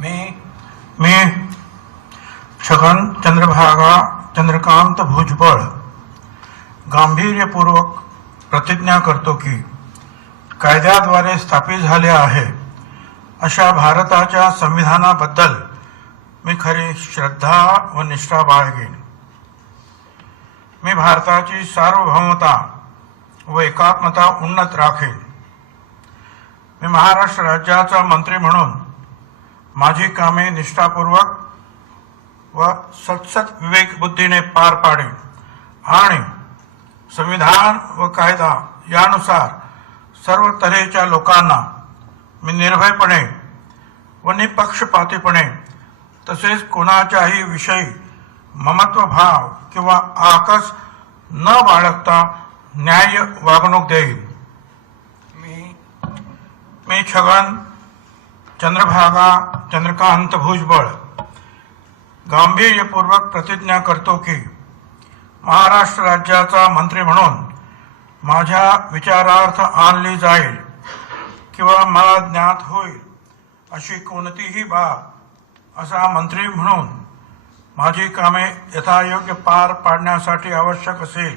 मी छगन चंद्रभागा चंद्रकांत भुजबळ गांभीर्यपूर्वक प्रतिज्ञा करतो की कायद्याद्वारे स्थापित झाले आहे अशा भारताच्या संविधानाबद्दल मी खरी श्रद्धा व निष्ठा बाळगेन। मी भारताची सार्वभौमता व एकात्मता उन्नत राखेन। मी महाराष्ट्र राज्याचा मंत्री म्हणून माझी कामे निष्ठापूर्वक व सतसत विवेक बुद्धीने पार पाडेन आणि संविधान व कायदा यानुसार सर्व तऱ्हेच्या लोकांना मी निर्भयपणे व निपक्षपातीपणे तसेच कोणाच्याही विषयी ममत्व भाव किंवा आकस न बाळगता न्याय्य वागणूक देईन। मी छगन चंद्रभागा चंद्रकांत भुजबळ गांभीर्यपूर्वक प्रतिज्ञा करतो की महाराष्ट्र राज्याचा मंत्री म्हणून माझ्या विचारार्थ आणली जाईल किंवा मला ज्ञात होईल अशी कोणतीही बाब असा मंत्री म्हणून माझी कामे यथायोग्य पार पाडण्यासाठी आवश्यक असेल